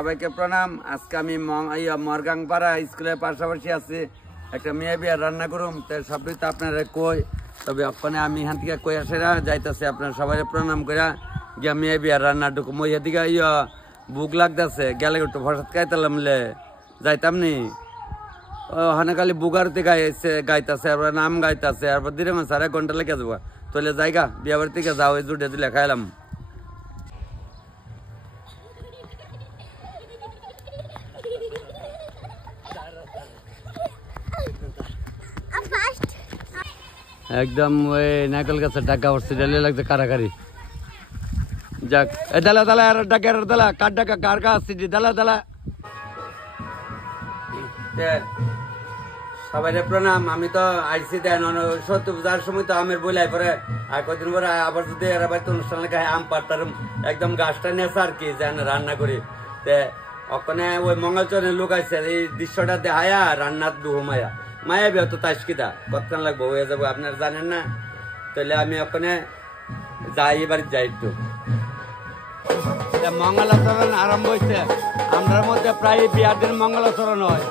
সবাইকে প্রণাম। আজকে আমি মরগাংপাড়া স্কুলের পাশাপাশি আছি, একটা মেয়ে বিয়ার রান্না করুম, তাই সবই তো আপনারা কই। তবে ওখানে আমি এখান থেকে কই আসেরা যাইতেছি, আপনার সবাই প্রণাম করে গিয়া মেয়ে বিয়ার রান্না ঢুকুম। ওই এদিকে বুক লাগতেছে, গেলে একটু ভরসাত খাইতামলে যাইতাম নি। ওখানে খালি বুগারতে গাইতেছে, আর নাম গাইতেছে, আর দিলে স্যার 1 ঘন্টা লেগে যাবো। তাহলে জায়গা বিয়া বাড়ি থেকে যাও, এই জুটে দিলে খাইলাম। একদম ওই নাইকল গাছের ডাকা উঠছে, ডালে লাগছে কারাকারি। যাক দালা দালা আর ডাকার দালা কার ডাকা কার গা আসছি দালা দালা। সবাই প্রণাম। আমি তো আইসি দেন সত্য পূজার সময় তো আমের বইলাই পরে, আর কদিন পরে আবার যদি এরা বাড়িতে অনুষ্ঠান লেখা আম পাড়তাম, একদম গাছটা নেশা আর কি যেন রান্না করি। ওখানে ওই মঙ্গলচরণের লোক আছে, এই দৃশ্যটা দেখায়া রান্নার দুহমায়া মায়া বিয়া তো তাস্কিদা কতক্ষণ লাগবো হয়ে যাবো আপনারা জানেন না। তাহলে আমি ওখানে যাই, এবার যাই একটু। মঙ্গলাচরণ আরম্ভ হয়েছে, আমরার মধ্যে প্রায় বিয়ার দিন মঙ্গলাচরণ হয়।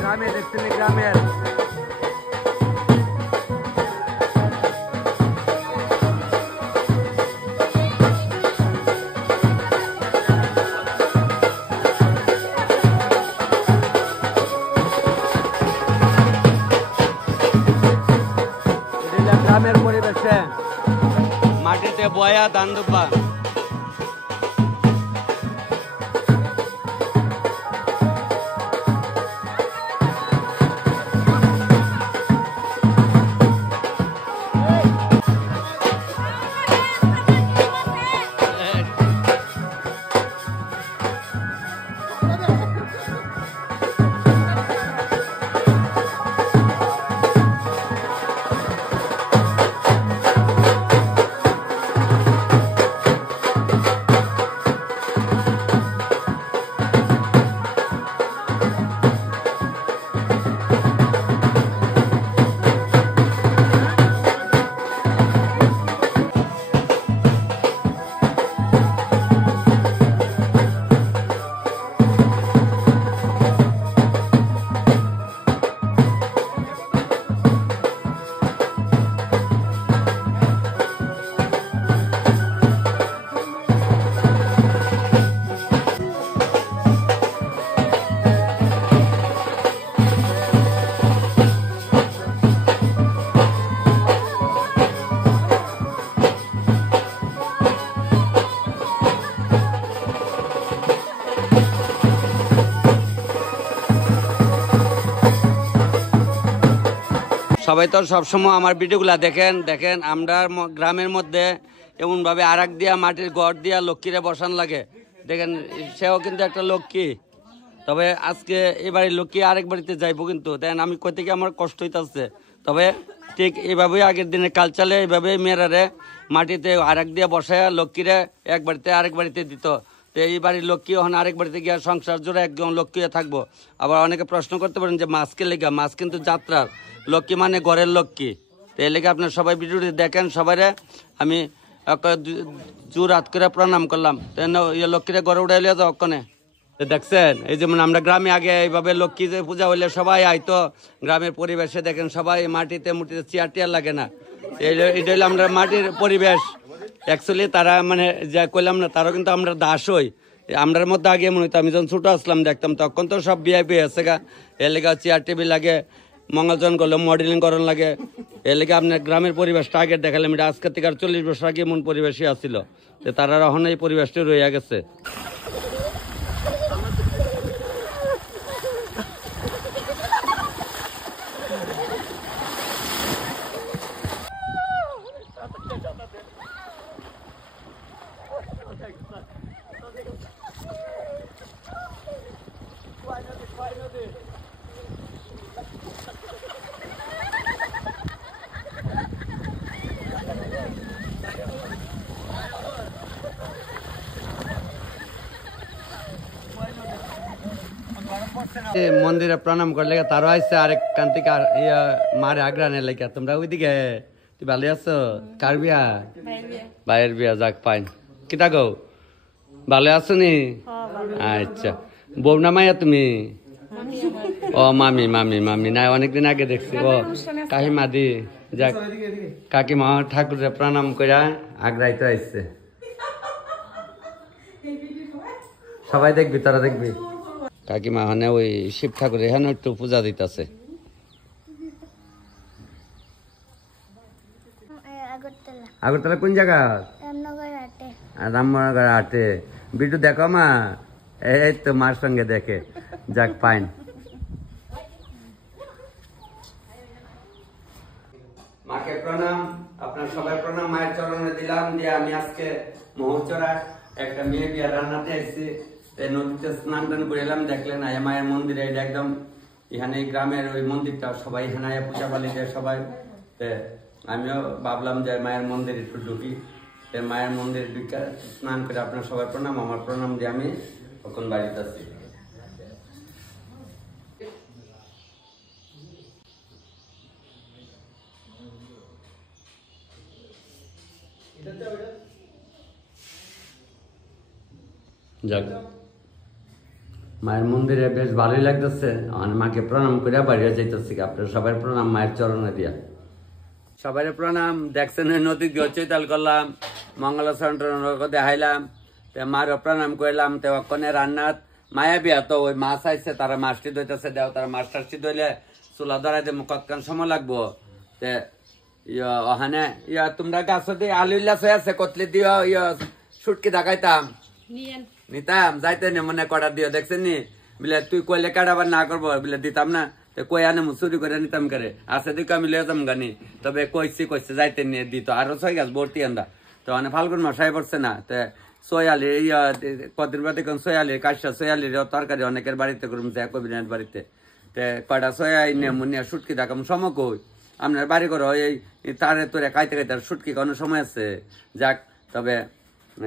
গ্রামের দেখছেন, গ্রামের গ্রামের পরিবেশে মাটিতে বয়া ধান দুব্বা। সবাই তো সবসময় আমার ভিডিওগুলা দেখেন আমরা গ্রামের মধ্যে এমনভাবে আরাক দিয়া মাটির ঘর দিয়া লক্ষ্মীরে বসান লাগে। দেখেন সেও কিন্তু একটা লক্ষ্মী। তবে আজকে এবারে লক্ষ্মী আরেক বাড়িতে যাইবো, কিন্তু দেখেন আমি কই থেকে আমার কষ্ট হইতেছে। তবে ঠিক এইভাবেই আগের দিনের কালচারে এইভাবে মেয়েরারে মাটিতে আরাক দিয়া বসায় লক্ষ্মীরে এক বাড়িতে আরেক বাড়িতে দিত। তো এই বাড়ির লক্ষ্মী ওখানে আরেক বাড়িতে গিয়ে সংসার জোড়া একদম লক্ষ্মী থাকবো। আবার অনেকে প্রশ্ন করতে পারেন যে মাছকে লেগা, মাছ কিন্তু যাত্রার লক্ষ্মী মানে ঘরের লক্ষ্মী। তো এই লেগে আপনার সবাই ভিডিওটি দেখেন। সবাই আমি জোর হাত করে প্রণাম করলাম। লক্ষ্মীরে ঘরে উঠাই লিয়ে যাও ওখানে। দেখছেন এই যেমন আমরা গ্রামে আগে এইভাবে লক্ষ্মী যে পূজা হইলে সবাই আইতো, গ্রামের পরিবেশে দেখেন সবাই মাটিতে মুটিতে চেয়ার টিয়ার লাগে না। এটা হইলে আমরা মাটির পরিবেশ। অ্যাকচুয়ালি তারা মানে যা কইলাম না, তারাও কিন্তু আমরা দাস হই। আমরার মধ্যে আগে মনে হইতো, আমি যখন ছোটো আসলাম দেখতাম তখন তো সব ভিআইপি আছে গা। এর লেগে চেয়ার টেবিল লাগে, মঙ্গলচরণ করলে মডেলিং করার লাগে। এর লেগে আপনার গ্রামের পরিবেশটা আগে দেখালাম। এটা আজকের থেকে আর 40 বছর আগে এমন পরিবেশই আসছিল, তারা এখন এই পরিবেশটা রয়ে গেছে। মন্দিরে প্রণাম করলে তারও আইসে আরেক কান্তিকা মারে আগ্রানের লেগে। তোমরা ওইদিকে তুই ভালো আছো? কার বিয়া? ভাইয়ের বিয়া, যাক পাইন। কিতা গো ভালো আছো নি? আচ্ছা, বউ না মাইয়া তুমি? ও মামি মামি মামি না, অনেকদিন আগে দেখছি। ও কাকিমা দি, যাক কাকিমা ঠাকুরে প্রণাম কইরা আগ্রাইতে আসছে। সবাই দেখবি, তোরা দেখবি। কাকিমা হানে ওই শিব ঠাকুর এখানে একটু পূজা দিতেছে। আগরতলা কোন জায়গা? রামনগর হাটে। বিটু দেখো মা, এই তো মার সঙ্গে দেখে, যাক পাইন। মাকে প্রণাম, আপনার সবাই প্রণাম। মায়ের চরণে দিলাম দিয়ে আমি আজকে মহচরা একটা মেয়ে বিয়ার রান্নাতে আসছি। নদীতে স্নান টান করে এলাম, দেখলেন আয়া মায়ের মন্দিরে, এটা একদম এখানে গ্রামের ওই মন্দিরটা, সবাই এখানে আয়া পূজা পালি দেয় সবাই। আমিও ভাবলাম যে মায়ের মন্দিরে একটু ঢুকি। মায়ের মন্দিরে ঢুকে স্নান করে আপনার সবাই প্রণাম, আমার প্রণাম দিয়ে আমি তখন বাড়িতে আছি। যাক মায়ের মন্দিরে বেশ ভালোই লাগতেছে। আমার মাকে প্রণাম করে বাড়িয়ে যাইতেছি। আপনার সবাই প্রণাম মায়ের চরণে দিয়া। সবাই প্রণাম। দেখছেন নদী চৈতাল করলাম, মঙ্গলাচরণ দেখাইলাম, মারও প্রণাম করলাম। তো ওখানে রান্নাত মায়া বিয়া, তো ওই মাছ আইছে, তারা মাছটি ধইতেছে। দেও তারা মাছ টাছটি ধইলে চুলা ধরাই দিয়ে কতক্ষণ সময় লাগবো। তে ওখানে তোমরা গাছ দিয়ে আলু ইলাচ আছে, কতলি দিও সুটকি দেখাইতাম, নিতাম যাইতে নি মনে কটা দিও। দেখছেন নি বলে তুই কইলে কাটাবার না করবো বলে দিতাম না। কই আনে চুরি করে নিতাম করে, আছে দিকে আমি লিয়ে যাম গানি। তবে কইছে যাইতে নিয়ে দিত। আরো 6 গাছ ভর্তি আন্দা। তো মানে ফাল্গুন মশাই পড়ছে না, তো সয়ালি কদিন বাদে সয়ালির কাশা, সয়ালির তরকারি অনেকের বাড়িতে করুম, কবিনের বাড়িতে। তে কয়টা সয়া নিয়ে সুটকি দেখাম সময় কই। আপনার বাড়ি করো এই তারে তোরে খাইতে খাইতে সুটকি কোনো সময় আছে। যাক তবে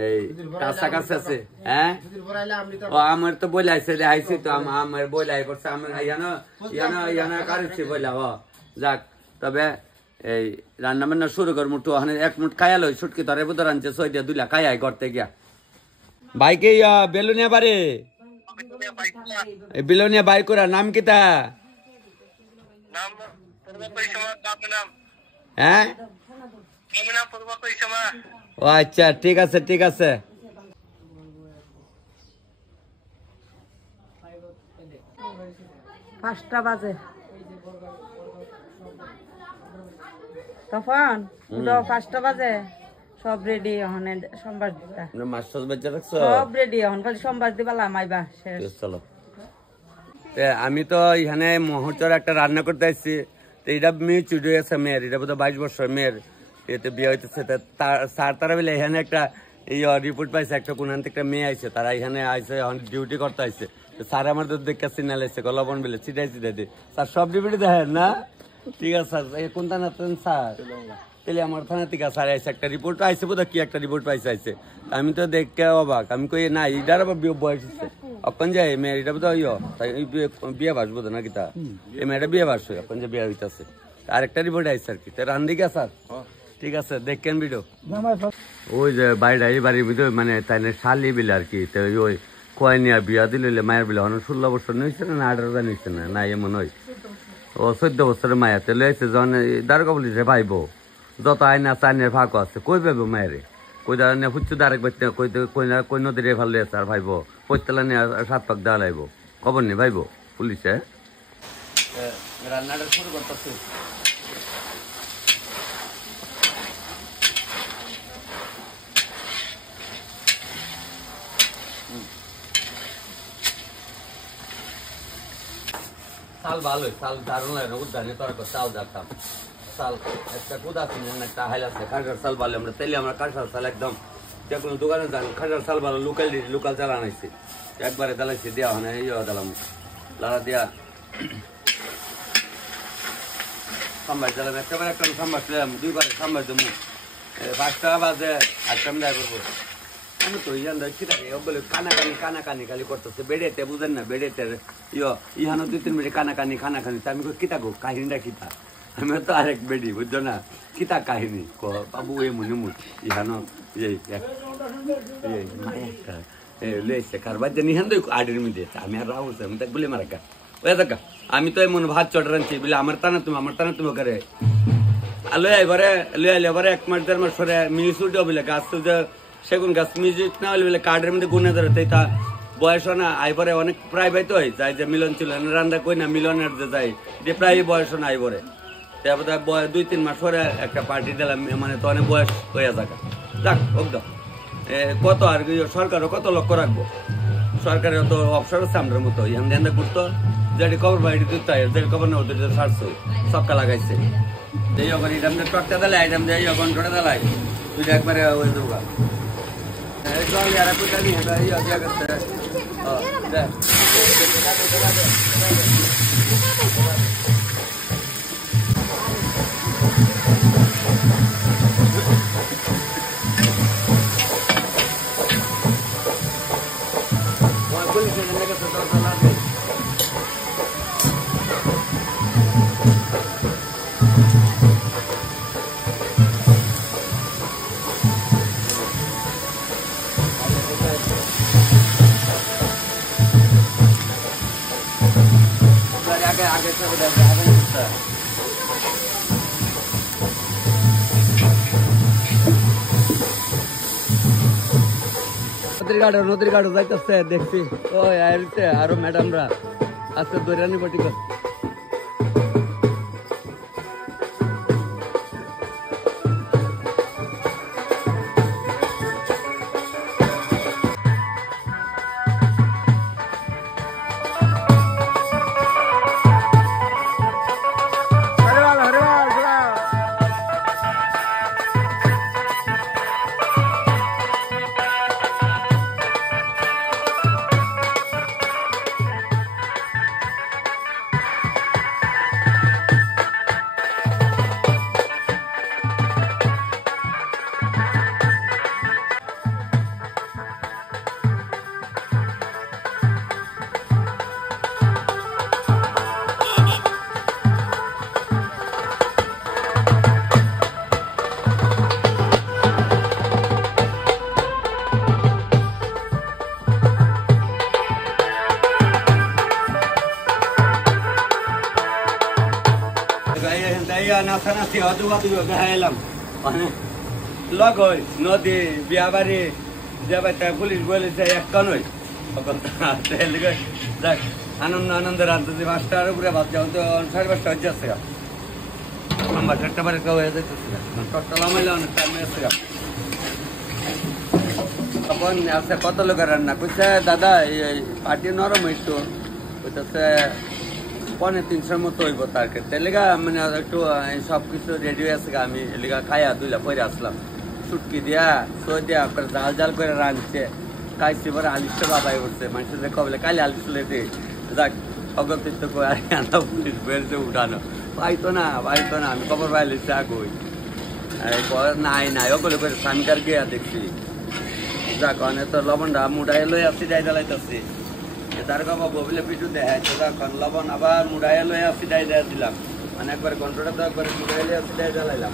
এই কাছা কাছে আছে। হ্যাঁ ও আমার তো বলে আইছে রে, আইছি তো আমার বইলাই করছে। আমার ইয়ানো কারছি বইলা। ও যাক তবে এই রান্না বান্না শুরু কর। মুঠো এক মুঠ খায়াল ওই ছুটকি ধরে বুধ রানছে 6 দিয়া 2 লাখ খাই করতে গিয়া। বাইকে বেলুনিয়া বাড়ি, বেলুনিয়া বাইক করা নাম কিতা? হ্যাঁ ও আচ্ছা, ঠিক আছে ঠিক আছে। পাঁচটা বাজে তখন 5টা বাজে, সব রেডি। ওখানে সোমবার দিতা সব রেডি, এখন খালি সোমবার দিবালাম আইবা শেষ। চলো আমি তো এখানে মহচর একটা রান্না করতে আসছি। তো এটা মেয়ে চুরি হয়েছে মেয়ের, এটা বোধ 22 বছর মেয়ের, এতে বিয়ে হইতেছে। তারা বলে এখানে একটা রিপোর্ট পাইছে, একটা কোন একটা মেয়ে আইছে, তারা এখানে আইসে ডিউটি করতে আইছে। স্যার আমার তো দেখে সিগনাল এসছে লবণ বিলে ছিটাই দিই। স্যার সব ডিউটি দেখেন না? ঠিক আছে স্যার। কোন থানা স্যার? তাহলে আমার থানা থেকে স্যার আইসে, একটা রিপোর্ট আইসে বোধ কি একটা রিপোর্ট পাইছে আইসে। আমি তো দেখে অবাক, আমি কই না এটার আবার বয়স হচ্ছে অকন যায় মেয়ের, এটা বোধ বিয়ে বাস বোধ নাকি তা এই মেয়েটা বিয়ে বাস হয় এখন যে বিয়ে হইতেছে। আরেকটা রিপোর্ট আইসে আর কি। রান্ধি গে স্যার? ঠিক আছে দেখেন ভিডিও। ওই যে বাইরে এই বাড়ির ভিতরে মানে তাই শালি বিলে আর কি। তো ওই কয় নিয়ে বিয়া দিলে মায়ের বিলে 16 বছর নিয়েছে না 18 নিচ্ছে না এমন হয়। ও 14 বছরের মায়াতে লইছে যখন দ্বারকা পুলিশে পাইব, যত আইনা চাইনের ফাঁকো আছে কই পাইব মায়েরে। কই দাঁড়ানে হুচ্ছু দাঁড়াক বাচ্চা কই নদীরে ফাল লিয়েছে আর ভাইব পৈতলা নিয়ে 7 পাক দেওয়া লাগবো, খবর নেই ভাইব পুলিশে। রান্নাটা শুরু করতেছি। চাল ভালোই, চাল দারুণ লাগে, উদ্যানে তরক চাল যাতাম। চাল একটা কুদা কিনে একটা হাইল আছে, খাসার চাল ভালো। আমরা তেলে আমরা খাসার চাল একদম যে কোনো দোকানে যান, খাসার চাল ভালো লোকাল চাল আনাইছি, একবারে দালাইছি দেওয়া হয় না। এই দিলাম লাড়া দিয়া সাম্বার দিলাম, একেবারে একটা সাম্বার দিলাম, 2 বারে সাম্বার দেবো। 5টা বাজে 8টা মিলাই করবো। আমি তো বলে কানাকানি খালি করতেছে বেড়েতে, বুঝেন না বেড়েতে ইহানো 2-3 মিনিট কানাকানি। আমি কিতা গো কাহিনীটা কিতা আমি তো আরেক বেডি বুঝছো না কিতা কাহিনী বাবু এই মনে মুখ ইহানো লইছে কারবার জানি হ্যাঁ আডের মধ্যে আমি আর রাহুল আমি তাকে বলে মারা ওই দেখা আমি তো এমন ভাত চট রাঁধছি বলে আমার টানা তুমি করে লই এবারে লই আইলে এবারে 1 মাস 1.5 মাস পরে মিউজ উঠে বলে গাছ তো যে সেগুন গাছ মিউজিক না হলে বলে কার্ডের মধ্যে গুনে ধরে তাই তা বয়স না আইবরে অনেক প্রাইভেট হয় যাই যে মিলন ছিল রান্না কই না মিলনের যে যাই যে প্রায় বয়স না আইবরে তারপরে 2-3 মাস পরে একটা পার্টি দিলাম মানে তো অনেক বয়স হয়ে যাক যাক একদম কত আর সরকারও কত লক্ষ্য রাখবো সরকারের তো অবসর আছে আমাদের মতো ইয়ান ঘুরতো যেটি খবর বাড়ি দিতে হয় যেটি খবর নেই সারছে সবকা লাগাইছে যে যখন এটাম দিয়ে টকটা দিলাই এটাম দিয়ে যখন ঠোঁটা দিলাই তুই একবারে ওই দেবো নদীর গাড়ো যাইতেছে দেখছি ওই আইছে আরো ম্যাডামরা আজকে দৈরানি পাটি কর নাচানাচি হদুবাদু দেখাইলাম মানে লগ হই নদী বিয়া বাড়ি যাবাই পুলিশ বলেছে একটা নই যাক আনন্দ রাঁধতে 5টার উপরে ভাত যাও তো 5:30 হয়ে যাচ্ছে লম্বা 4টা বারে কেউ হয়ে যাইতেছে টটটা লামাইলে অনেক টাইম হয়েছে তখন আছে কত লোকের রান্না কইছে দাদা এই পাটি নরম একটু কইতেছে 350 মতো হইব তারকে তেলেগা মানে একটু সবকিছু রেডি হয়ে আছে আমি এলিগা খাইয়া দুইলা পরে আসলাম ছুটকি দিয়া সই দিয়া জাল করে রাঁধছে খাইছি পরে আলিশটা বাবাই উঠছে মানুষের কবলে কালি আলিশ লেটে যাক অগতিত্ব পুলিশ বেরছে উঠানো পাইতো না আমি খবর পাইলে কই নাই ওগুলো করে স্বামীকার গিয়া দেখছি যাক অনেক তো লবণটা মুড়াই লই আসছি যাই জ্বালাইতেছি তার বাবা ববিলে পিঠু দেখাইছে তখন লবণ আবার মুড়াইয়া লই আসছি যাই দেয়া দিলাম মানে একবার ঘন্টাটা তো একবার মুড়াই লই আসছি যাই জ্বালাইলাম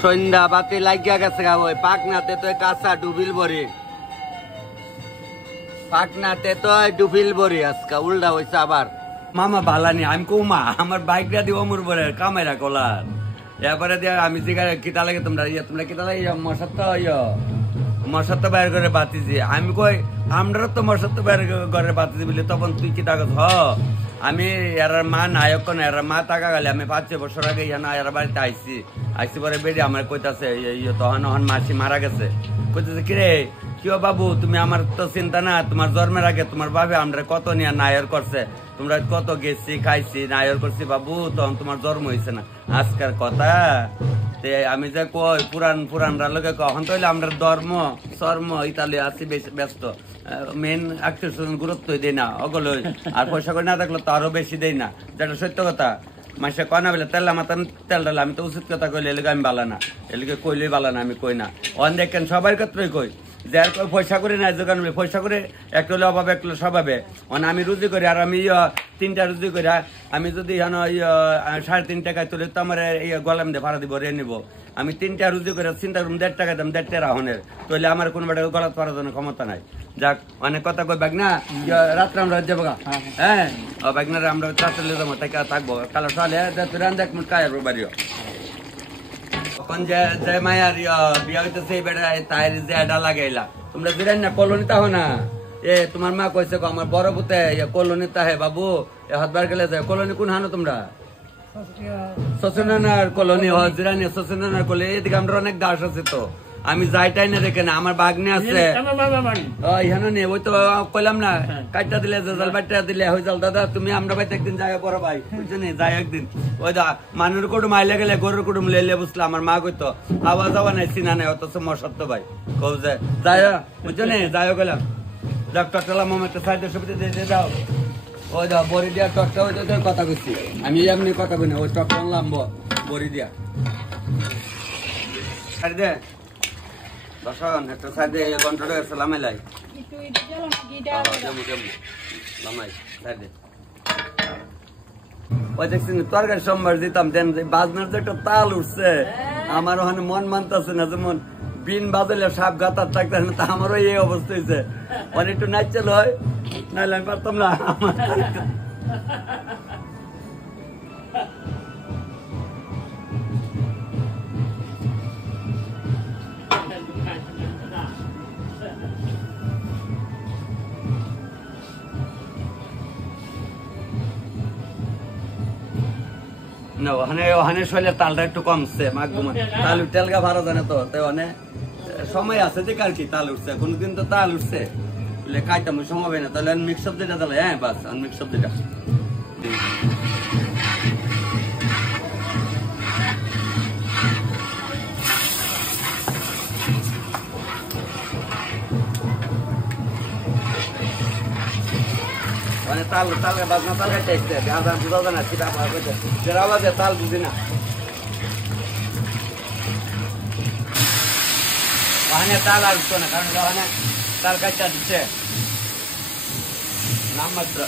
সন্ধ্যা বাতি লাগিয়া গেছে গা ওই পাকনাতে তো কাঁচা ডুবিল বরি আজকা উল্টা হয়েছে আবার মামা বালানি আমি কৌমা আমার বাইকটা দিব মোর বরে কামাইরা কলার এরপরে দিয়ে আমি জিগারে কিতা লাগে তোমরা কিতা লাগে মশার তো বাইরে করে বাতিছি আমি কই আমরা তো মশার তো বাইরে করে বাতিছি বলে তখন তুই কিতা হ আমি এর মা নায়ক না এর মা টাকা গেলে আমি 5-6 বছর আগে না এর বাড়িতে আইসি পরে বেড়ে আমার কইতাছে তখন মাসি মারা গেছে কইতেছে কিরে কি বাবু তুমি আমার তো চিন্তা না তোমার জন্মের আগে তোমার বাবে আমরা কত নিয়ে নায়র করছে তোমরা কত গেছি খাইছি নায়র করছি বাবু তখন তোমার জন্ম হয়েছে না আজকার কথা আমি যে কই পুরানরা লোকে কখন তো আমরা ধর্ম চর্ম ইতালি আছি ব্যস্ত মেন আকর্ষণ গুরুত্ব দেই না ওগুলো আর পয়সা করে না থাকলে তো আরো বেশি দেই না যেটা সত্য কথা মাসে কনা বলে তেল মাতান তেল ডালে আমি তো উচিত কথা কইলে এলাকা আমি বালা না এলাকে কইলেই বালা না আমি কই না অন দেখেন সবার ক্ষেত্রেই কই যার পয়সা করে নাই দোকান পয়সা করে একটা হলে অভাবে একটা হলে স্বভাবে আমি রুজি করি আর আমি 3টা রুজি করি আমি যদি 3.5 টাকায় তুলে তো আমার গলাম দিয়ে ভাড়া দিব রে নিব আমি 3টা রুজি করে চিন্তা করুন 1.5 টাকা দাম 1.5 টাকা রাহনের তাহলে আমার কোনো বেটা গলা পারার জন্য ক্ষমতা নাই যাক অনেক কথা কই বাগ না রাত্রে আমরা যাবো হ্যাঁ বাগনারে আমরা রাত্রে যাবো তাই থাকবো কালো সালে দেখ মুখ কায়ের বাড়িও এখন যে মায়ার বিয়া হইতেছে এই বেটা তাই যে এটা লাগাইলা তোমরা জিরান না কলোনি তাহ না তোমার মা কইছে আমার বড় পুতে কলোনি তাহে বাবু হাতবার গেলে যায় কলোনি কোন হানো তোমরা শচীনার কলোনি জিরানি শচীনার কলোনি এদিকে আমরা অনেক গাছ আছে তো আমি যাইটাই না দেখে না আমার বাগনে আছে ওই তো কইলাম না কাটটা দিলে জাল বাটটা দিলে হয়ে যাল দাদা তুমি আমরা বাইতে একদিন যাই বড় ভাই বুঝছো নি যাই একদিন ওই দা মানুষের কুটুম আইলে গেলে গরুর কুটুম লেলে বুঝলো আমার মা কইতো আওয়াজ আওয়া নাই চিনা নাই অত সময় সত্য ভাই কৌ যে যাই বুঝছো নি যাইও গেলাম যাক টটলাম আমার একটা সাইডের সুবিধা দিয়ে দাও ওই দা বড়ি দিয়া টকটা ওই তো কথা কইছি আমি এমনি কথা কই না ওই টকটা আনলাম বড়ি দিয়া আরে দে বসন একটা সাইডে কন্ট্রোল সালামে লাই লামাই সাইডে ওই দেখছেন তরকারি সোমবার দিতাম দেন বাজনার যে একটা তাল উঠছে আমার ওখানে মন মানতেছে না যেমন বিন বাজলে সাপ গাতার থাকতে তা আমারও এই অবস্থা হয়েছে মানে একটু নাচল হয় নাইলে আমি পারতাম না আমার না ওখানে শৈলের তালটা একটু কমছে তাল তেলগা ভাড়া জানে তো তাই অনেক সময় আছে যে কার কি তাল উঠছে কোনদিন তো তাল উঠছে খাইতাম সময় হয় না তাহলে মিক্স সবজিটা তাহলে হ্যাঁ বাস মিক্স সবজিটা মানে তাল তাল বাজনা তাল খাইতে আসছে বুঝা না সেটা যেটা আওয়াজে তাল বুঝি না ওখানে তাল আসতো না কারণ ওখানে তাল কাটটা দিচ্ছে নাম মাত্র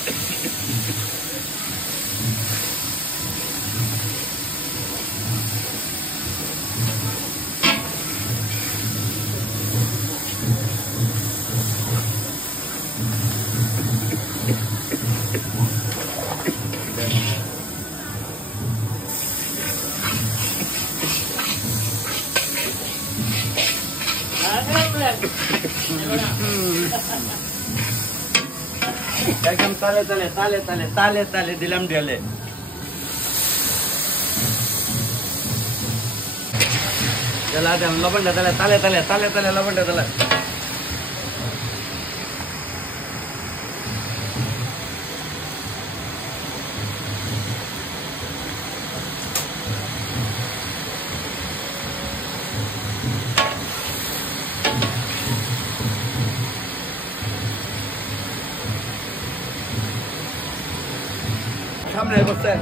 একদম তালে তালে তালে তালে তালে তালে দিলাম ঢেলে লবণটা তালে তালে তালে তালে তালে লবণটা তালে সামনে বসছে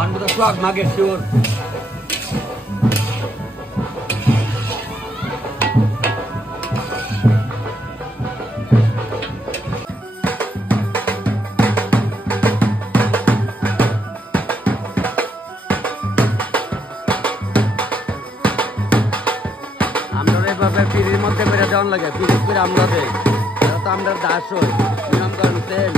অনবুত সোয়াগ মাগে শিওর পিড়ির মধ্যে মেরে দেওয়ান লাগে পিড়ি করে আমরা দেয় তো আমরা দাস হই নিয়ম কারণ তেল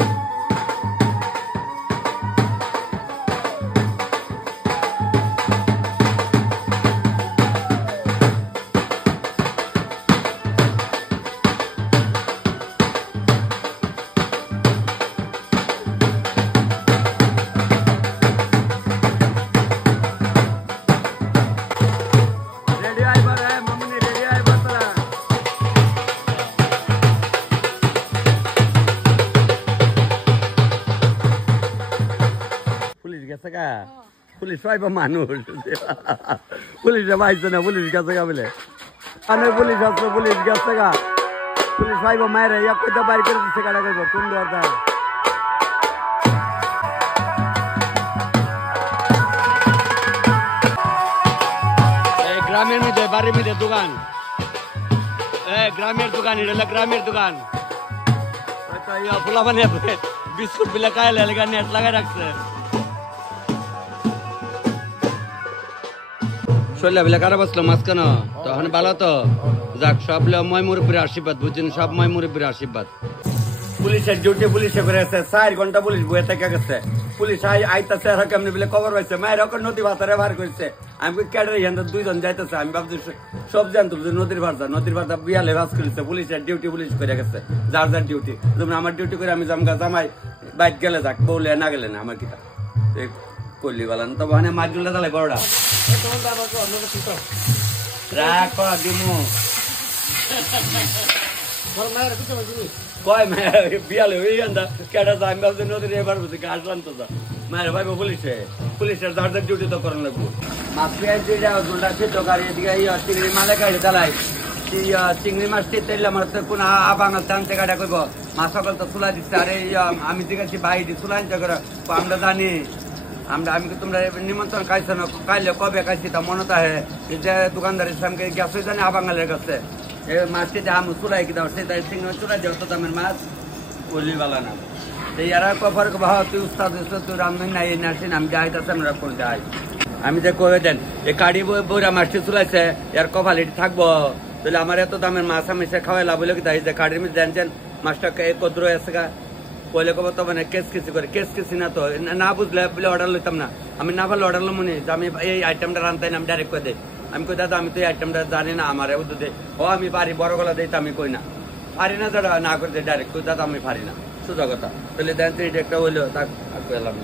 পুলিশ পাইব মানুষ পুলিশে পাইছে না পুলিশ গেছে গা বলে পুলিশ আসছে পুলিশ গেছে গা পুলিশ পাইব মায়ের ইয়া কইতে বাইর করে দিচ্ছে গাড়া কইব কোন দরকার বাড়ির মধ্যে দোকান, গ্রামের দোকান, এটা হলো গ্রামের দোকান। ফুলা মানে বিস্কুট বিলা খাইলে নেট লাগাই রাখছে। শৈলা বিলা কারা বসলো মাঝখানে, তখন ভালো তো যাক, সব ময় মুরব্বীর আশীর্বাদ, বুঝছেন, সব ময় মুরব্বীর আশীর্বাদ। পুলিশের ডিউটি পুলিশে করে আছে, 4 ঘন্টা পুলিশ বয়ে থেকে গেছে। পুলিশ আইতাছে আর কেমনি বলে খবর পাইছে, মায়ের ওকে নদী ভাতারে বার করছে। আমি ক্যাডার এখান 2 জন যাইতেছে, আমি ভাবছি সব জানতো নদীর ভাতা বিয়ালে ভাজ করেছে। পুলিশের ডিউটি পুলিশ করে গেছে, যার যার ডিউটি। যেমন আমার ডিউটি করে আমি জামাই বাইক গেলে যাক, বউলে না গেলে না, আমার কিতা করলি বলেন। তবে মানে মাছগুলো তাহলে বড়টা রাখ দিমু কয় মায়ের বিয়ালে ওই কেটা আমি ভাবছি নদীর এবার বুঝি আসলাম তো যা মায়ের ভাইবো পুলিশের যার যার ডিউটি তো করার লাগবো। মাছ পেঁয়াজ দিয়ে সিদ্ধ গাড়ি এদিকে চিংড়ি মালে গাড়ি চালাই, চিংড়ি মাছ তেল আমার তো কোন আবাঙাল টানতে গাড়ি করবো, মাছ সকাল তো চুলা দিচ্ছে। আরে আমি দেখেছি বাইরে চুলা আনতে করে, আমরা জানি আমি তোমরা নিমন্ত্রণ খাইছো না, কাইলে কবে খাইছি তা মনে থাকে যে দোকানদারের সঙ্গে গেছো জানি আবাঙালের কাছে মাছটি আমি চুলাই কিনা সেটাই চিংড়ি চুলাই দেওয়া তো দামের মাছ করলি বালা না। এরা কফার ভাব তুই উস্তাদ তুই রান্ধন নাই নার্সিন আমি যাইতেছে আমরা কোন যাই। আমি যে কয়ে দেন এই কাড়ি বইরা মাছটি চুলাইছে এর কফালিটি থাকবো, তাহলে আমার এত দামের মাছ আমি সে খাওয়াই লাভ হইলো কি তাই যে কাড়ির মধ্যে জানছেন মাছটা কদ্র আছে গা কইলে কব তো মানে কেস কিসি করে কেস কিসি না তো না বুঝলে বলে অর্ডার লইতাম না, আমি না পারলে অর্ডার লম মনে যে আমি এই আইটেমটা রান্তাই না, আমি ডাইরেক্ট করে দেই। আমি কই দাদা আমি তো এই আইটেমটা জানি না, আমার উদ্যোগ দেয় ও আমি পারি বড় গলা দিই তো আমি কই না পারি না, দাদা না করে দেয় ডাইরেক্ট কই দাদা আমি পারি না, সোজা কথা। তাহলে দেন এটা একটা হইলো তা পেলাম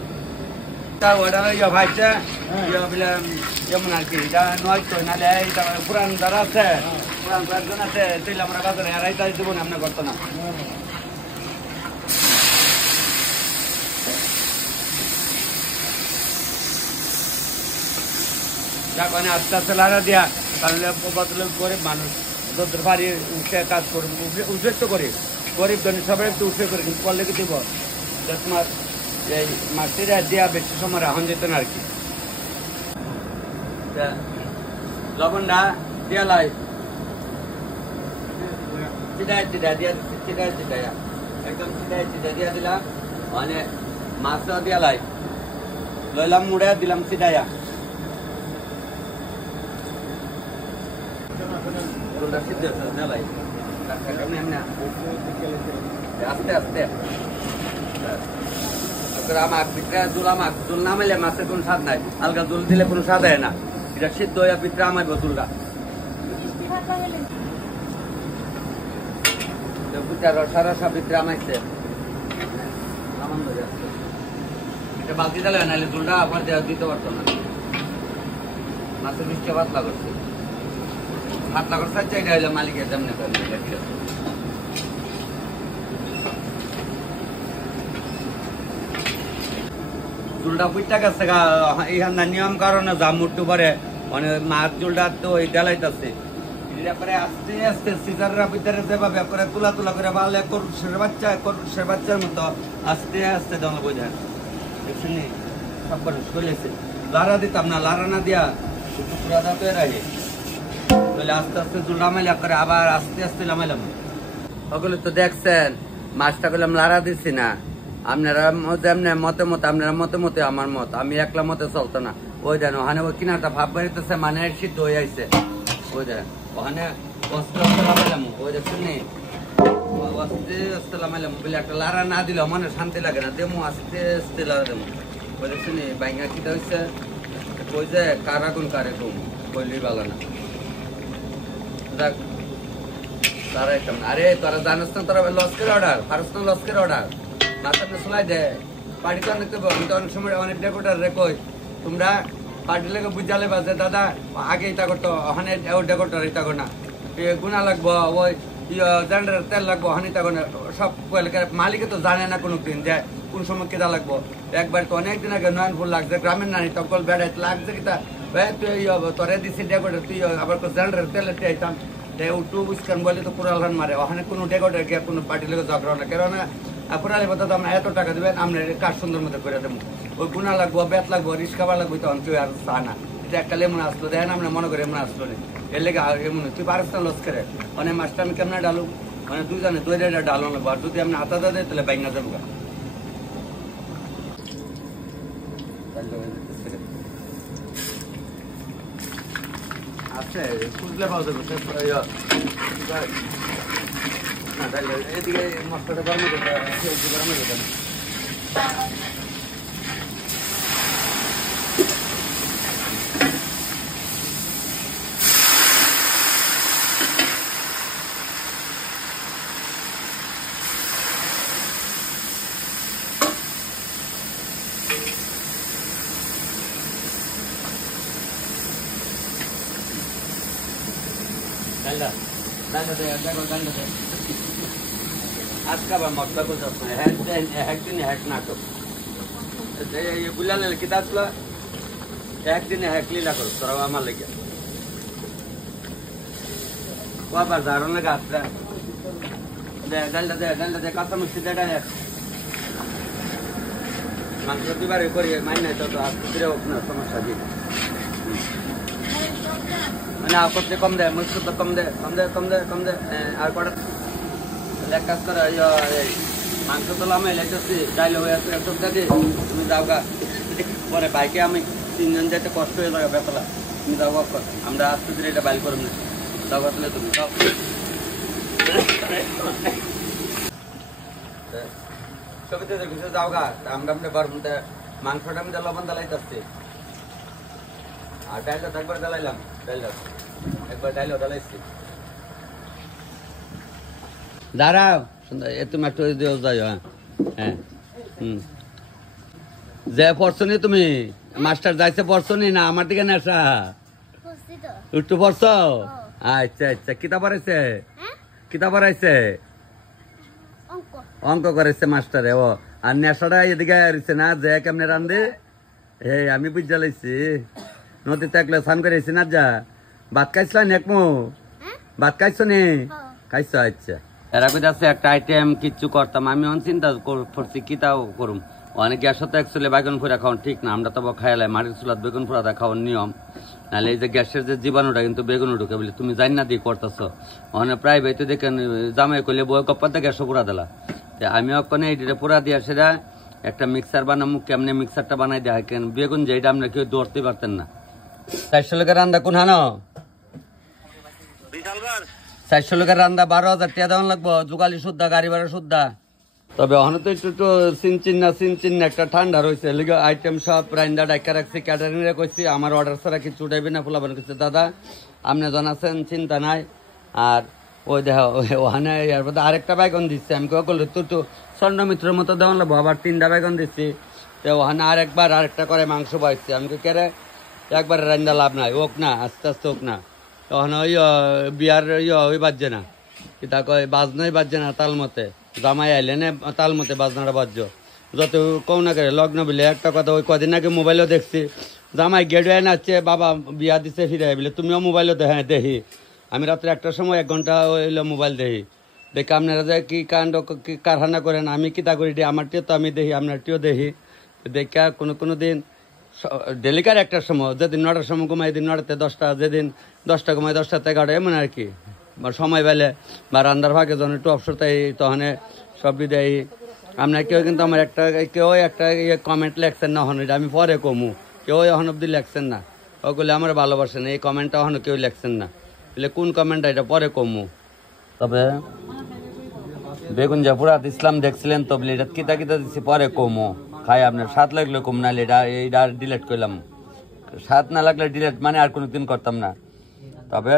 তা অর্ডার ভাইছে বলে যেমন আর কি এটা নয় তো নাহলে এইটা পুরান যারা আছে পুরান কয়েকজন আছে তাইলে আমরা বাজারে এরাই দেবো না, আপনার করতো না। আস্তে আস্তে লাড়া দিয়া তাহলে গরিব মানুষ যত পারি উঠে কাজ করবো, উঠে তো করি গরিব ধনী সবাই একটু উঠে করি, কিন্তু করলে কি দিব তোমার এই মাটিরা দিয়া বেশি সময় রাহন যেত না আর কি। লবণটা দিয়া লাই চিটাই চিটা দিয়া চিটাই চিটাইয়া একদম চিটাই চিটা দিয়া দিলাম, মানে মাছটা দিয়া লাই লইলাম মুড়ে দিলাম চিটাইয়া আস্তে আস্তে জুল নামাইলে মাছের কোন স্বাদ নাই, হালকা জুল দিলে কোনো স্বাদ হয় না, এটা সিদ্ধ হইয়া পিঠা আমাইব জুলটা সারা সব পিঠা আমাইছে এটা বালতি দিলে নাহলে জুলটা আবার দিতে পারতো না। মাছের মিষ্টি পাতলা করছে পাতলা করছে চাইটা হইলে মালিকের সামনে জুলটা পুইটা গেছে এখানে নিয়ম কারণে যা মুট্টু পরে মানে মাছ জুলটা তো ওই ডালাইতেছে পরে আস্তে আস্তে সিজাররা ভিতরে যেভাবে করে তুলা তুলা করে বালে করুষের বাচ্চার মতো আস্তে আস্তে দমে বোঝায় দেখছেন সব করে চলেছে। লাড়া দিতাম না, লাড়া না দিয়া টুকরা দাঁতে রাখে তাহলে আস্তে আস্তে জুলটা মাইলা করে আবার আস্তে আস্তে লামাইলাম। ওগুলো তো দেখছেন মাছটা করলাম লাড়া দিচ্ছি না, আপনারা যেমনি মতে মতে আপনারা মতে মতে আমার মত, আমি একলা মতে চলতো না। ওই দেন ওখানে ওই কিনারটা ভাব বেরিতেছে মানে সিদ্ধ হয়ে আইছে, ওই দেন ওখানে অস্তে অস্তে লামাইলাম, ওই দেখছেন আস্তে আস্তে লামাইলাম বলে একটা লাড়া না দিলে মনে শান্তি লাগে না, দেমো আস্তে আস্তে লাড়া দেবো। ওই দেখছেন বাইঙ্গা কিটা হয়েছে ওই যে কারা গুণ কারে গুম বললি ভালো না। দেখ তারা একটা আরে তোরা জানিস না তোরা লস্কের অর্ডার ফারুস না লস্কের অর্ডার মাথাতে শোনাই দে পার্টি তো অনেক আমি তো অনেক সময় অনেক ডেকোটার রেকর্ড তোমরা পার্টি লেগে বুঝালে বাজে দাদা আগে এটা করতো ওখানে ডেকোটার এটা কর না গুণা লাগবো ওই জেন্ডারের তেল লাগবো ওখানে এটা কর না সব মালিকে তো জানে না কোনো দিন যে কোন সময় কেটা লাগবো। একবার তো অনেকদিন আগে নয়নপুর লাগছে গ্রামের নানি তকল বেড়াইতে লাগছে কিতা তুই তোরে দিছি ডেকোটার তুই আবার জেন্ডারের তেলে চাইতাম টু বুঝকান বলে তো কুড়াল মারে ওখানে কোনো ডেকোটার গিয়ে কোনো পার্টি লেগে ঝগড়া না কেননা পুরালি কথা তো আমরা এত টাকা দেবেন আমরা কাজ সুন্দর মতো করে দেবো ওই গুণা লাগবো বেত লাগবো রিস্কাবার লাগবো তখন কেউ আর চা না এটা একটা লেমন আসলো দেখেন আমরা মনে করি এমন আসলো না এর লেগে এমন তুই পারস না লস করে মানে মাছটা আমি কেমন ডালু মানে তুই জানে তুই এটা ডালো না আর যদি আমি হাতা দেয় তাহলে বাইক না যাবো আচ্ছা খুঁজলে পাওয়া যাবে এদিকে মশলাটা গরম গরম যেত না আজকে আবার মশলা করতে একদিনে হ্যাক নাটক বুঝলেন কিতাবগুলো একদিনে হ্যাক লীলা করো তোরা আমার লেগে আবার দাঁড়ো না গাছটা ডালটা দে কাঁচা মিষ্টি দে ডাল মাংস দুবারে করি মাইনে তো ফিরে হোক না সমস্যা দিই মানে আপত্তি কম দেয় মুখ তো কম দে আর কটা এক কাজ করে মাংস তো লামে লেটেছি ডাইল হয়ে আছে সবটা দিয়ে তুমি যাও গা পরে বাইকে আমি 3 জন যেতে কষ্ট হয়ে যাবে বেতলা তুমি যাও গা আমরা আস্তে ধীরে এটা বাইল করব না যাও আসলে তুমি যাও ছবিতে দেখছো যাও গা আমরা পারবো মাংসটা আমি লবণ দালাইতেছি আর ডাইলটা একবার দালাইলাম একবার ডাইলও দালাইছি দাঁড়াও তুমি একটু যাই হ্যাঁ যে পড়ছনি তুমি মাস্টার যাইছে পড়ছনি না আমার দিকে নেশা একটু পড়ছ আচ্ছা কিতাব পড়াইছে কিতাব পড়াইছে অঙ্ক করেছে মাস্টারে ও আর নেশাটা এদিকে আসছে না যে কেমনে রান্ধে আমি বুঝা লাইছি নদীতে একলে স্নান করেছি না যা ভাত খাইছিলাম একমো ভাত খাইছো নি খাইছো আচ্ছা এরা আছে একটা আইটেম কিচ্ছু করতাম আমি চিন্তা করছি কিতাও করুম অনেক গ্যাসও তো অ্যাকচুয়ালি বেগুন ফুরা খাওয়ান ঠিক না আমরা তো খাইলাই মাটির চুলাত বেগুন ফুরাটা খাওয়ার নিয়ম নাহলে এই যে গ্যাসের যে জীবাণুটা কিন্তু বেগুন ঢুকে বলে তুমি জানি না দিয়ে করতেছো অনেক প্রাইভেট দেখেন জামাই করলে বই কপ্পাতে গ্যাসও পুরা দিলা আমি ওখানে এইটা পুরা দিয়া সেটা একটা মিক্সার বানাবো কেমনে মিক্সারটা বানাই দেয় কেন বেগুন যেটা আমরা কেউ দৌড়তে পারতেন না 400 লোকের রান্দা কোন হানো 400 লোকের রান্দা 12,000 টাকা দেওয়া লাগবো জোগালি শুদ্ধা গাড়ি ভাড়া শুদ্ধা তবে ওখানে তো একটু চিনচিন একটা ঠান্ডা রয়েছে আইটেম সব রান্দা ডাইকা রাখছি ক্যাটারিং রে কইছি আমার অর্ডার ছাড়া কিছু উঠাইবি না ফুলাবান কইছে দাদা আপনি জানাচ্ছেন চিন্তা নাই আর ওই দেখো ওখানে এর মধ্যে আরেকটা বাইগন দিচ্ছে আমি করলো তো স্বর্ণমিত্রের মতো দেওয়া লাগবো আবার 3টা বাইগন দিচ্ছি তো ওখানে আরেকটা করে মাংস পাইছি আমি কেড়ে একবার রান্দা লাভ নাই ওক না আস্তে আস্তে হোক না তখন ওই বিয়ার ওই বাজছে না কি তা কয় বাজনাই বাজছে না তাল মতে জামাই আইলে না তাল মতে বাজনাটা বাজছো যত কৌ না করে লগ্ন বলে একটা কথা ওই কদিন আগে মোবাইলও দেখছি জামাই গেটে নাচছে বাবা বিয়া দিচ্ছে ফিরে বলে তুমিও মোবাইলও হ্যাঁ দেখি আমি রাত্রে 1টার সময় 1 ঘন্টা হইলো মোবাইল দেখি আপনারা যে কি কাণ্ড কি কারখানা করেন আমি কি তা করি আমারটিও তো আমি দেখি আপনারটিও দেখি দেখা কোনো দিন ডেলিকার 1টার সময় যেদিন 9টার সময় ঘুমাই দিন 9টাতে 10টা যেদিন 10টা ঘুমাই 10টাতে 11টা এমন আর কি বা সময় পেলে বা রান্নার ভাগে যখন একটু অবসর তাই তখন সব দেয় আপনার কেউ কিন্তু আমার কেউ একটা কমেন্ট লেখছেন না হন এটা আমি পরে কমু কেউ এখন অব্দি লেখছেন না ওগুলো আমার ভালোবাসেন এই কমেন্টটা এখনো কেউ লেখছেন না বলে কোন কমেন্টটা এটা পরে কমু তবে বেগুন জাফরাত ইসলাম দেখছিলেন তো বলে এটা কিতা দিচ্ছি পরে কমু খাই আপনার 7 লাগলে কম না এটা ডিলেট করলাম 7 না লাগলে ডিলেট মানে আর কোনোদিন করতাম না তবে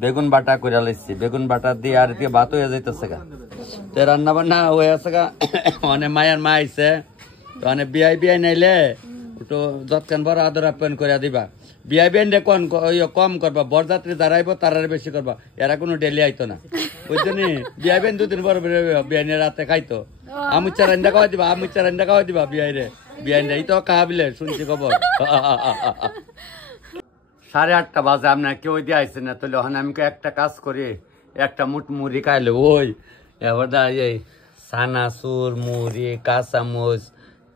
বেগুন বাটা করে লাইছি বেগুন বাটা দিয়ে আর দিয়ে ভাত হয়ে যাইতেছে গা তো রান্না বান্না হয়ে আছে গা অনেক মায়ের মা আইছে তো অনেক বিয়াই নাইলে একটু যৎকান বড় আদর আপ্যায়ন করে দিবা বিয়াই কম করবা বরযাত্রী দাঁড়াইবো তারারে বেশি করবা এরা কোনো ডেলি আইতো না বুঝছনি বিয়াই 2 দিন পর বিয়াই রাতে খাইতো আমুচ্চা রান্না খাওয়াই দিবা বিয়াই রে বিয়াই এই তো খাওয়াবিলে শুনছি খবর 8:30 বাজে আপনার কেউ দিয়ে আইসে না তাহলে ওখানে আমি একটা কাজ করি একটা মুড়ি খাইলে ওই এবার এই সানাসুর মুড়ি কাঁচামচ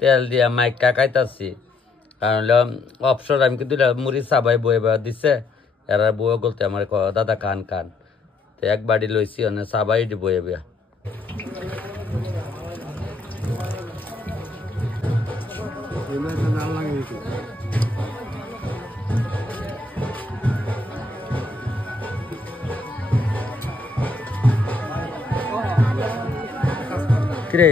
তেল দিয়া মাইকা খাইতাছি কারণ অবসর আমি কিন্তু মুড়ি চাবাই বইবা দিছে এরা বউ বলতে আমার দাদা কান কান তো এক বাড়ি লইছি অনেক সাবাই দিব বিয়া কিরে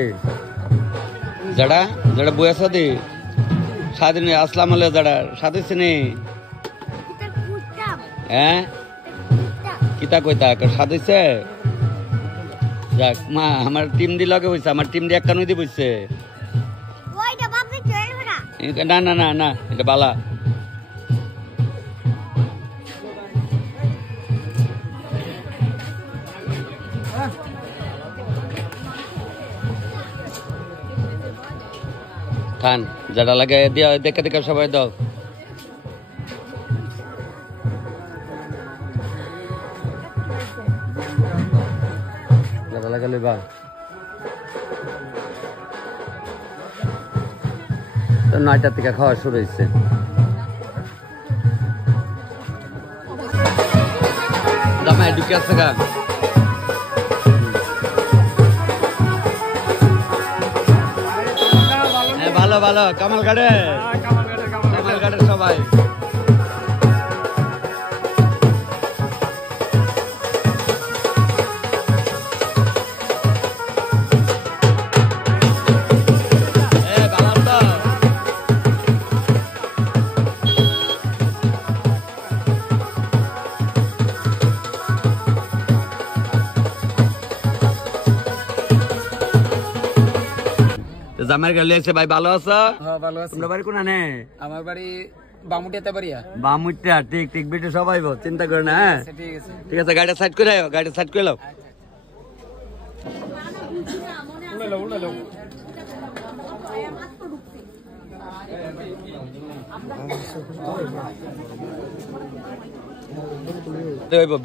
জড়া জড়া বুয়া সাদি সাদি নেই আসলাম আলে জড়া সাদি সিনি হ্যাঁ কিতা কইতা সাদিছে যাক মা আমার টিম দি লগে হইছে আমার টিম দি একটা নই দি বইছে না না না না এটা বালা খান যারা লাগে দিয়া দেখে দেখে সবাই দাও যারা লাগে লইবা তো 9টা থেকে খাওয়া শুরু হয়েছে জামাই ঢুকে আছে গা ভালো ভালো কামালঘাটে কামালঘাটের সবাই জামাই গেলে এসে ভাই ভালো আছো? হ্যাঁ ভালো আছি। তোমরা বাড়ি কোনানে? আমার বাড়ি বামুটিয়াতে বাড়িয়া। বামুটিয়া ঠিক ঠিক বেটে সবাই চিন্তা করে না হ্যাঁ ঠিক আছে ঠিক আছে গাড়িটা সাইড করে গাড়িটা সাইড করে লাও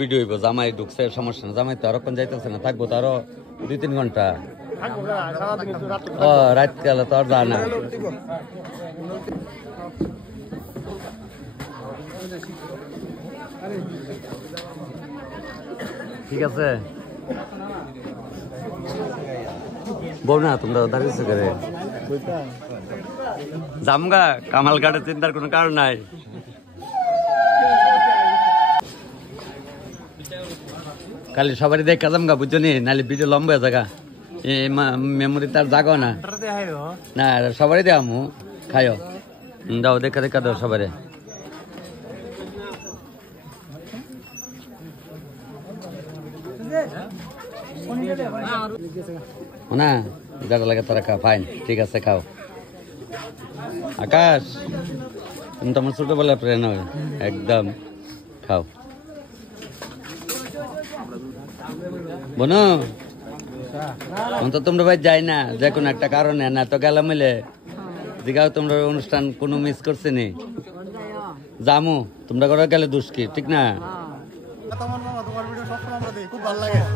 ভিডিও হইব জামাই ঢুকছে সমস্যা না জামাই তো আরো কোন যাইতেছে না থাকবো তো আরো 2-3 ঘন্টা ও রাত কালে তো আর যা না ঠিক আছে বল না তোমরা দাঁড়িয়েছো করে জামগা কামালঘাটে চিন্তার কোনো কারণ নাই কালি সবারই দেখা যামগা বুঝছো নি নাহলে ভিডিও লম্বা জায়গা মেমোরি তার জাগো না না সবারই দেওয়ামু খাইও দাও দেখা দেখা দাও সবারে না যারা লাগে তারা খাও ফাইন ঠিক আছে খাও আকাশ তুমি তো আমার ছোটবেলা ফ্রেন্ড হয় একদম খাও বোনো তো তোমরা ভাই যাই না যে কোনো একটা কারণে না তো গেলাম মিলে দিঘাও তোমরা অনুষ্ঠান কোনো মিস করছে নি জামু তোমরা করে গেলে দুষ্কি ঠিক না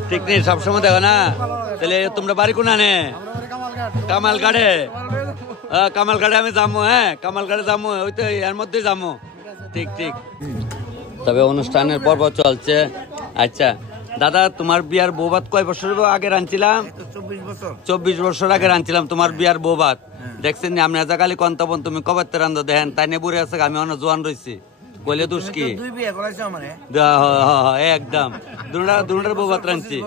ঠিক নেই সবসময় দেখো না তাহলে তোমরা বাড়ি কোন আনে কামালঘাটে কামালঘাটে আমি যাবো হ্যাঁ কামালঘাটে যাবো ওই তো এর মধ্যে যাবো ঠিক ঠিক তবে অনুষ্ঠানের পর্ব চলছে আচ্ছা দাদা তোমার বিয়ার বৌভাত কয় বছর আগে রাঁধছিলাম 24 বছর আগে রাঁধছিলাম তোমার বিয়ার বৌভাত দেখছেন আমি আজাকালি কন্তবন তুমি কবে রান্ধো দেখেন তাই নিয়ে বুড়ে আছে আমি অনেক জোয়ান রয়েছি কইলে দোষ কি একদম দুটার বৌভাত রাঁধছি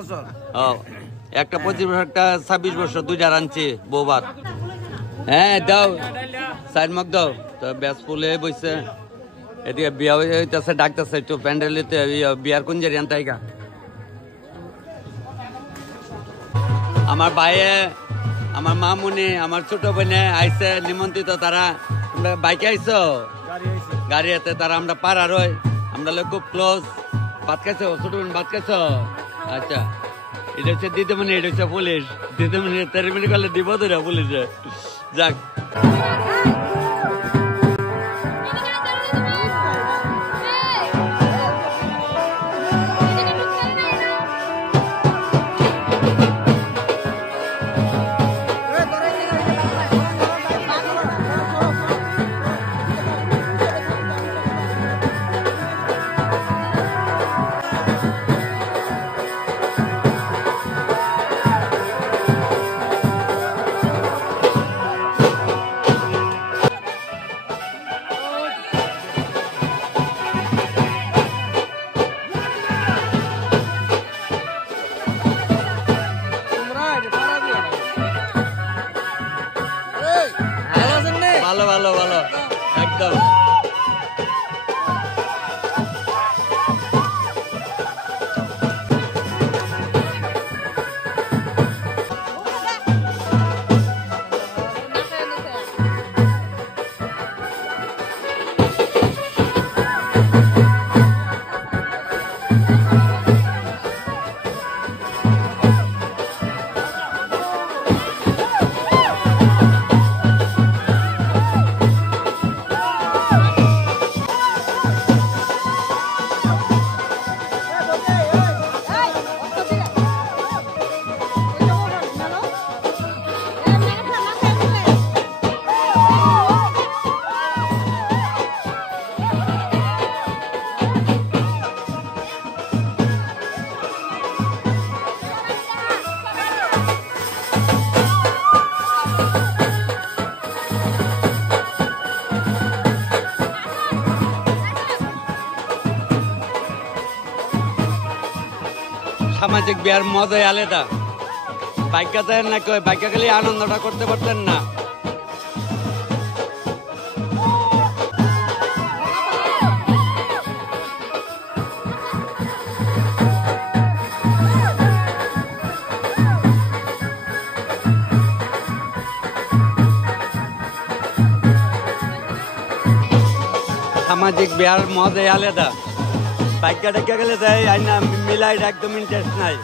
একটা 25 বছর একটা 26 বছর দুইটা রাঁধছি বৌভাত হ্যাঁ দাও সাইড মগ দাও তো ব্যাস ফুলে বইছে এদিকে বিয়া হইতেছে ডাকতেছে একটু প্যান্ডেলিতে বিয়ার কোন জারি আনতাইগা আমার ভাইয়ে আমার মামুনি আমার ছোট বোনে আইসে নিমন্ত্রিত তারা তোমরা বাইকে আইসো গাড়ি এতে তারা আমরা পাড়ার হয় আমরা লোক খুব ক্লোজ ভাত খাইছো ছোট বোন ভাত খাইছো আচ্ছা এটা হচ্ছে দিদিমণি এটা হচ্ছে পুলিশ দিদিমণি তেরিমণি করলে দিব ধরে পুলিশে যাক ভালো ভালো একদম। সামাজিক বিয়ার মজাই আলাদা। বাইকা দেন না কই বাইকা গেলে আনন্দটা করতে পারতেন না। সামাজিক বিয়ার মজাই আলাদা। বাইকা ডেকে গেলে তাই আইনা মিলাই একদম ইন্টারেস্ট নাই।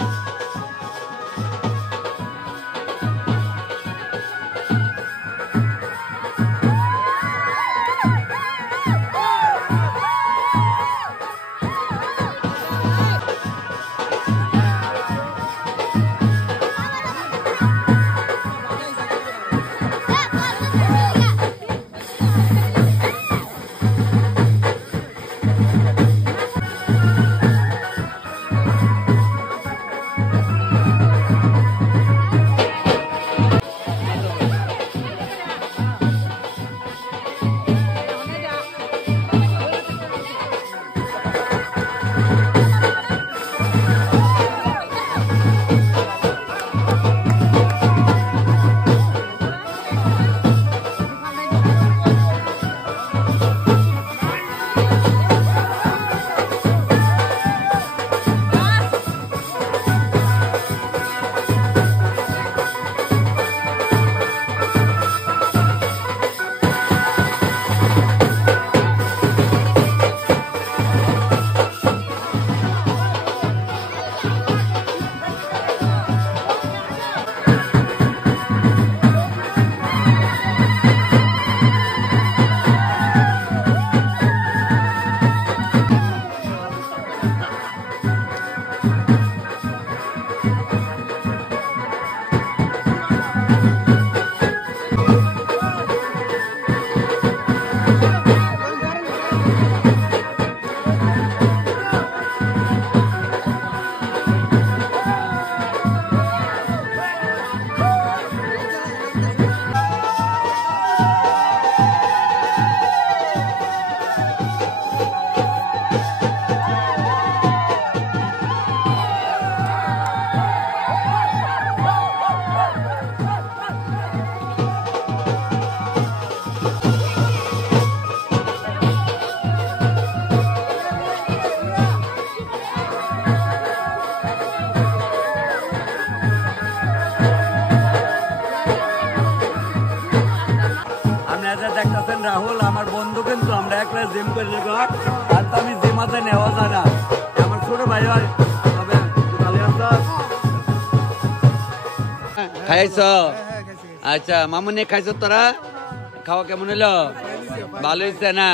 দেখতেছেন রাহুল আমার বন্ধু, কিন্তু আমরা একলা জিম করে নেব আর তো আমি জিমাতে নেওয়া যায় না, আমার ছোট ভাই হয়। তবে খাইছ? আচ্ছা মামুনি খাইছ তোরা? খাওয়া কেমন হলো? ভালো হয়েছে না?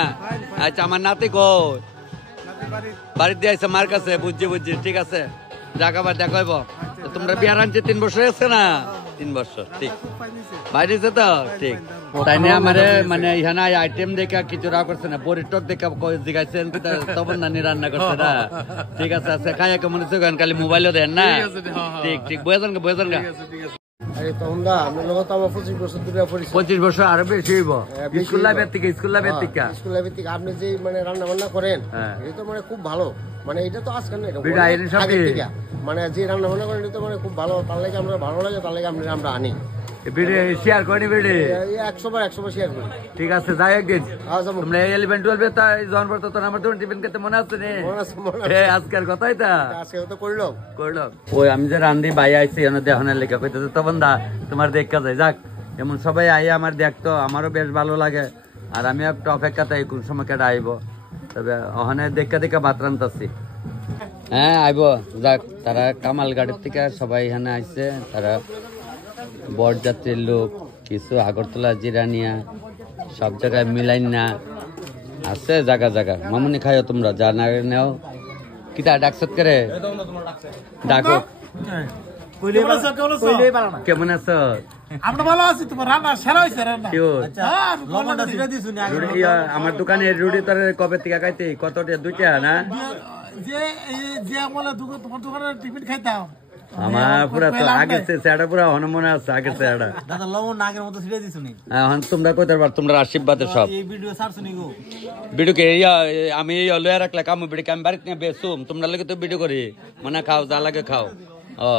আচ্ছা আমার নাতি কই? বাড়িতে আইসা মার কাছে। বুঝছি বুঝছি, ঠিক আছে যাক আবার দেখা হইব। তোমরা বিয়ার আনছে 3 বছর হয়েছে না? 3 বছর ঠিক বাইরে তো ঠিক। তাই নিয়ে আমারে মানে এখানে আইটেম দেখা কিছু রাগ করছে না, বরিটক দেখা জিগাইছেন তখন নানি রান্না করছে না। ঠিক আছে আচ্ছা খাইয়া কেমন হচ্ছে খালি মোবাইলও দেন না? ঠিক ঠিক বয়েছেন গা বয়েছেন গা। 25 বছর আরো বেশি হইব। স্কুল লাইফের থেকে আপনি যে মানে রান্না বান্না করেন এটা তো মানে খুব ভালো, মানে এটা তো আজকাল মানে যে রান্না বান্না করেন এটা মানে খুব ভালো, তার লাগে আমরা ভালো লাগে, তার লাগে আমরা আনি। ভিডিও শেয়ার করি ভিডিও 100 বার শেয়ার করি। ঠিক আছে যাই একদিন আচ্ছা, তোমরা 11-12 তাই জন পর তো আমার তোমার টিফিন খেতে মনে আছে নে মনে আছে, মনে আছে। আজকের কথাই তা আজকে তো করলাম। করলাম ওই আমি যে রান্দি ভাই আইছি এনে দেহনের লেখা কইতেছে তখন দা তোমার দেখা যায় যাক এমন সবাই আই আমার দেখতো আমারও বেশ ভালো লাগে আর আমি একটু অপেক্ষাতে কোন সময় কেটে আইব তবে ওখানে দেখা ভাত রান্তাছি হ্যাঁ আইব যাক তারা কামাল গাড়ির থেকে সবাই এখানে আইছে তারা বরযাত্রীর লোক কিছু আগরতলা জিরানিয়া সব জায়গায় মিলাই না আছে জায়গা জায়গা মামুনি খাইও তোমরা যা না নেও কিতা ডাকছত করে ডাকো কেমন আছো আমরা ভালো আছি, তোমার রান্না সেরা হয়েছে রান্না। Sure. আর লবণটা দিতে দিছুনি আগে। আমার দোকানে রুটি তোর কবে থেকে খাইতে কতটা দুইটা না যে বলে তোমার দোকানে টিফিন খাইতাম আমার পুরা তো আগে সেটা পুরা হনুমনে আছে আগে সেটা দাদা লবণ আগের মতো ছিড়ে দিছুনি। এখন তোমরা কইতে পার তোমরা আশীর্বাদের সব এই ভিডিও ছাড়ছুনি গো। ভিডিওকে আমি লয়ে রাখলে কাম ভিডিও আমি বাড়িতে নিয়ে বেসুম তোমরা লাগে তো ভিডিও করি মানে খাও যা লাগে খাও ও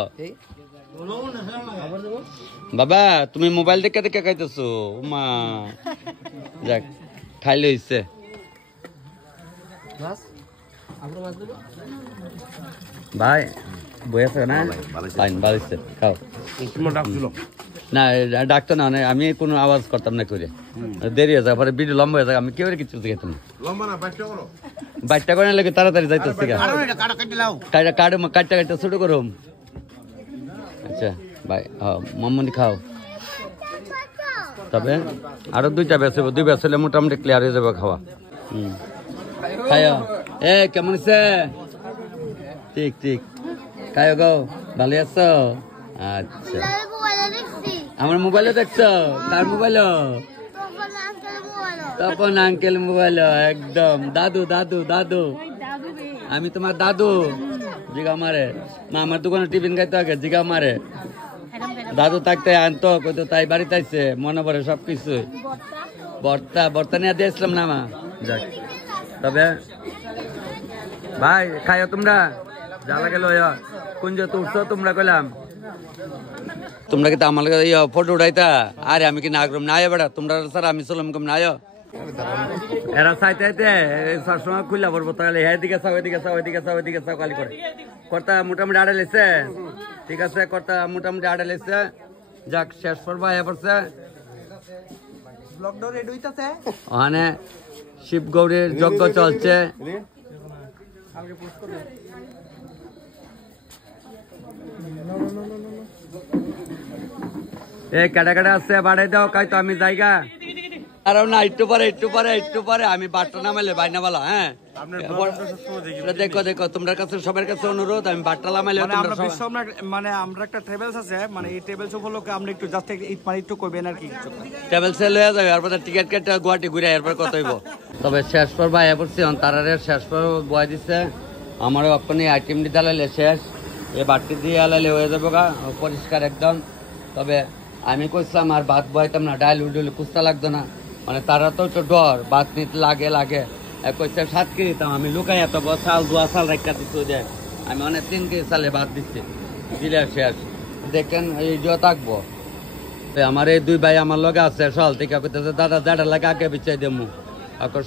বাবা তুমি মোবাইল দেখে দেখে খাইতেছো মা যাক খাইলে হইছে ভাই বই আছে না ফাইন ভালো হইছে খাও না ডাক্তার না আমি কোনো আওয়াজ করতাম না করে দেরি হয়ে যায় পরে ভিডিও লম্বা হয়ে যায় আমি কেউ কিছু খেতাম না বাইটটা করে লাগে তাড়াতাড়ি যাইতেছি কাটটা কাটটা ছোট করুম আচ্ছা ভাই মামুনি খাও তবে আরো দুইটা বেসব দুই বেসলে মোটামুটি ক্লিয়ার হয়ে যাবে খাওয়া খাও এ কেমন আছে ঠিক ঠিক খাও গো ভালো আছো আচ্ছা আমার মোবাইলে দেখছো কার মোবাইল তপন আঙ্কেল মোবাইল একদম দাদু দাদু দাদু আমি তোমার দাদু জিগা মারে মা আমার দোকানে টিফিন খাইতে আগে জিগা মারে দাদু থাকতে আনতো কইতো তাই বাড়িতে আইছে মনে পড়ে সবকিছু বর্তা নিয়ে দিয়েছিলাম না মা যাক তবে ভাই খাইও তোমরা যা লাগে লয় কোন যে উঠছো তোমরা কইলাম তোমরা কি আমার ফটো উঠাইতা আরে আমি কি না আগ্রহ না আয় বেড়া তোমরা স্যার আমি চলাম কম না আয় এরা চাইতে সবসময় খুললা পড়বো তাহলে এদিকে চাও এদিকে চাও এদিকে চাও এদিকে চাও খালি করে কর্তা মোটামুটি আড়ে লেছে ঠিক আছে কর্তা মোটামুটি আড়ে লেছে যাক শেষ করবা এ পড়ছে ওখানে শিব গৌরীর যজ্ঞ চলছে এ কাটা কাটা আছে বাড়াই দাও কাই তো আমি জায়গা আর না একটু পরে আমি বাট্টা নামাইলে বাইনা বলা হ্যাঁ দেখো দেখো তোমার কাছে সবার কাছে অনুরোধ আমি বাট্টা নামাইলে মানে আমরা একটা ট্রাভেলস আছে মানে এই ট্রাভেলস উপলক্ষে আমরা একটু জাস্ট একটু করবেন আর কি ট্রাভেলসে লয়ে যাবে এরপর টিকিট কেটে গুয়াহাটি ঘুরে এরপর কত হইব তবে শেষ পর ভাই পড়ছি তারারে শেষ পর বয় দিচ্ছে আমারও আপনি আইটেম দিতে আলাইলে শেষ এই বাটি দিয়ে আলাইলে হয়ে যাবো গা পরিষ্কার একদম তবে আমি কইছিলাম আর ভাত বয়াইতাম না ডাইল উডুল কুস্তা লাগতো না মানে তারা তো একটু ডর ভাত নিতে লাগে কইছে 7 কেজি দিতাম আমি লুকাই এত চাল 2 চাল রাখা দিচ্ছি দেয় আমি অনেক 3 কেজি চালে ভাত দিচ্ছি দিলে শেষ দেখেন এই থাকবো আমার এই দুই ভাই আমার লগে আছে সকাল থেকে কইতেছে দাদা যেটা লাগে আগে বিছাই দেবো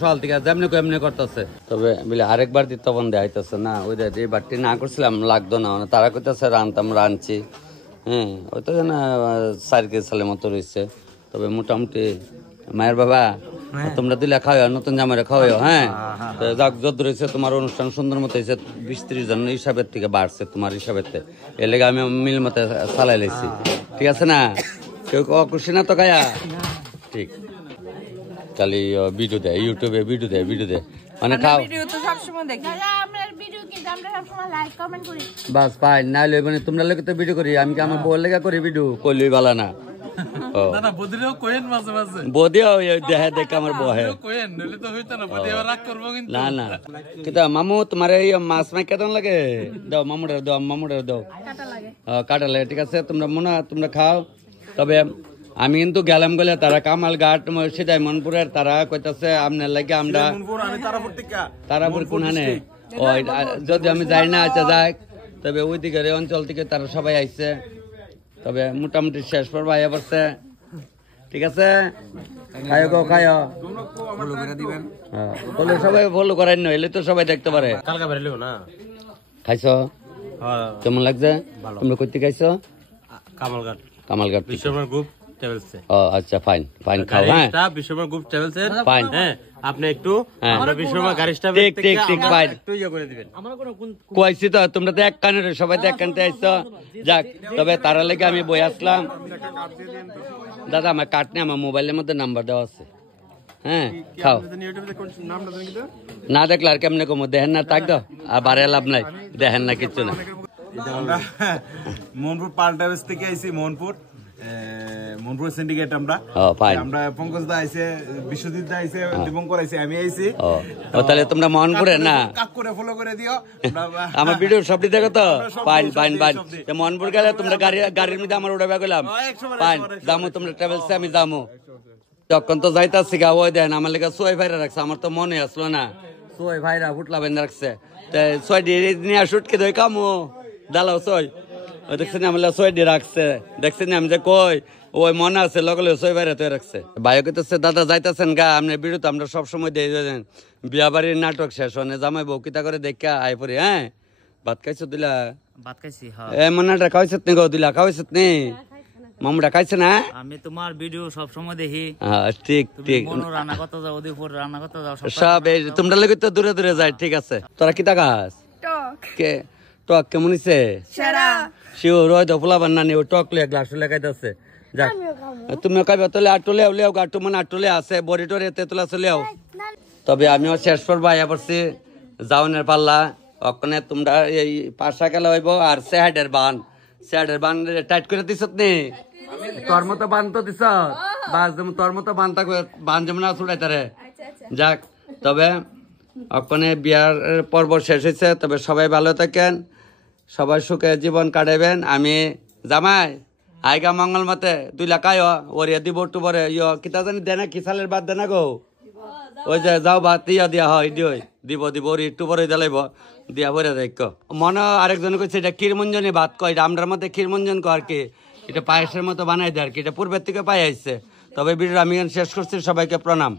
সকাল থেকে যেমনি এমনি করতেছে তবে বলে আরেকবার দিতে বন্ধে আইতেছে না ওই এই বাটটি না করছিলাম লাগতো না মানে তারা কইতেছে রানছি হ্যাঁ ওই তো না 4 কেজি চালের মতো রয়েছে তবে মোটামুটি মায়ের বাবা তোমরা দিলে খাওয়া নতুন জামাইরা খাওয়াও হ্যাঁ যাক যত রয়েছে তোমার অনুষ্ঠান সুন্দর মতো হয়েছে 20-30 জন হিসাবের থেকে বাড়ছে তোমার হিসাবের থেকে এর লেগে আমি মিল মতো চালাই লাইছি ঠিক আছে না কেউ খুশি না তো গায়া ঠিক খালি ভিডিও দেয় ইউটিউবে ভিডিও দেয় মানে খাও বাস পাই না লই মানে তোমরা লোক তো ভিডিও করি আমি কি আমার বউর লেগে করি ভিডিও কইলই ভালো না না কিন্তু মামু তোমার এই মাছ মাই কেমন লাগে দাও মামুটার দাও কাটা লাগে ঠিক আছে তোমরা খাও তবে আমি কিন্তু গেলাম গেলে তারা কামাল ঘাট সিদাই মনপুরের তারা কইতাছে আপনার লাগে আমরা তারাপুর কোনখানে যদি আমি যাই না আচ্ছা যাক তবে ওই দিকের অঞ্চল থেকে তারা সবাই আইছে তবে মোটামুটি শেষ পর্ব আয়া পড়ছে ঠিক আছে খায়ো গো খায়ো বলে সবাই ফলো করেন নইলে তো সবাই দেখতে পারে কালকা বেরলো না খাইছো কেমন লাগছে তোমরা কইতে খাইছো কামালঘাট কামালঘাট বিশ্বকর্মা গ্রুপ ট্রাভেলস ও আচ্ছা ফাইন ফাইন খাও হ্যাঁ বিশ্বকর্মা গ্রুপ ট্রাভেলস এর ফাইন হ্যাঁ আপনি একটু হ্যাঁ। আমরা বিশ্বকর্মা গাড়ি স্টাফ ঠিক, ঠিক, ঠিক, fine. একটু ইয়ে করে দিবেন কইছি তো তোমরা তো এক কানের সবাই তো এক কানতে আইছো যাক তবে তার লেগে আমি বই আসলাম দাদা আমার কার্ড নেই আমার মোবাইলের মধ্যে নাম্বার দেওয়া আছে হ্যাঁ খাও না দেখলে আর কেমনে কমো দেখেন না তাক দাও আর বারে লাভ নাই দেখেন না কিছু না আমরা মোহনপুর পাল ট্রাভেলস থেকে আইছি মোহনপুর সিন্ডিকেট আমরা ফাইন আমরা পঙ্কজ দা আইছে বিশ্বজিৎ দা আইছে দীপঙ্কর আইছে আমি আইছি ও তাহলে তোমরা মোহনপুরে না কাক করে ফলো করে দিও আমার ভিডিও সবটি দেখো তো ফাইন ফাইন ফাইন মোহনপুর গেলে তোমরা গাড়ির মধ্যে আমার উড়াবে গেলাম ফাইন যামো তোমরা ট্রাভেলসে আমি যামো যখন তো যাইতাছি গা ওই দেন আমার লেগে সোয়াই ভাইরা রাখছে আমার তো মনে আসলো না সোয়াই ভাইরা ফুটলা বেঁধে রাখছে সোয়াই নিয়ে শুটকে দই কামো দালাও সোয় ওই দেখছেন আমার সোয়াই দিয়ে রাখছে দেখছেন আমি যে কই ওই মনে আছে লগলে সোয়াই ভাইরা তো রাখছে ভাইও কইতেছে দাদা যাইতাছেন গা আপনি ভিডিও তো আমরা সবসময় দিয়ে দেন বিয়া বাড়ির নাটক শেষ হনে জামাই বউ কিতা করে দেখা আই পড়ি হ্যাঁ ভাত খাইছো দিলা ভাত খাইছি এ মনাটা খাইছত নি গো দিলা খাইছত নি মামুটা খাইছে না আমি তোমার ভিডিও সব সময় দেখি ঠিক ঠিক মনো রান্না করতে যাও উদয়পুর রান্না করতে যাও সব এই তোমরা লাগে তো দূরে দূরে যায় ঠিক আছে তোরা কি তাকাস কে টক কেমন হইছে শিও রয় তো ফুলা বান্না নি ও টক লে গ্লাস লে খাইতাছে যাক তুমি কইবে তোলে আটলে লেও গাটু মানে আটলে আছে বড়ি টরে তেতুলা চলেও তবে আমিও শেষ করব আয়া পড়ছি জাউনের পাল্লা ওখানে তোমরা এই পাশা খেলা হইব আর সেহাডের বান টাইট করে দিছত নি তোর মতো বান তো দিছ বাস যেমন তোর মতো বান থাকবে বান যেমন ছুড়াই তারে যাক তবে ওখানে বিয়ার পর্ব শেষ হয়েছে তবে সবাই ভালো থাকেন সবাই সুখে জীবন কাটাবেন আমি জামাই আইগা মঙ্গল মতে 2 লাখ আয় ওরিয়া দিব একটু পরে কিতা জানি দেনা কি সালের বাদ দেনা গো ওই যে যাও ভাত দিয়া হয় দিব ওর একটু পরে দিলাইব দিয়া ভরে দেখ মনে আরেকজন কইছে এটা ক্ষীরমঞ্জনী ভাত কয় এটা আমরার মধ্যে ক্ষীরমঞ্জন কর কি এটা পায়েসের মতো বানাই দেয় আর কি এটা পূর্বের থেকে পাই আসছে তবে ভিডিও আমি শেষ করছি সবাইকে প্রণাম।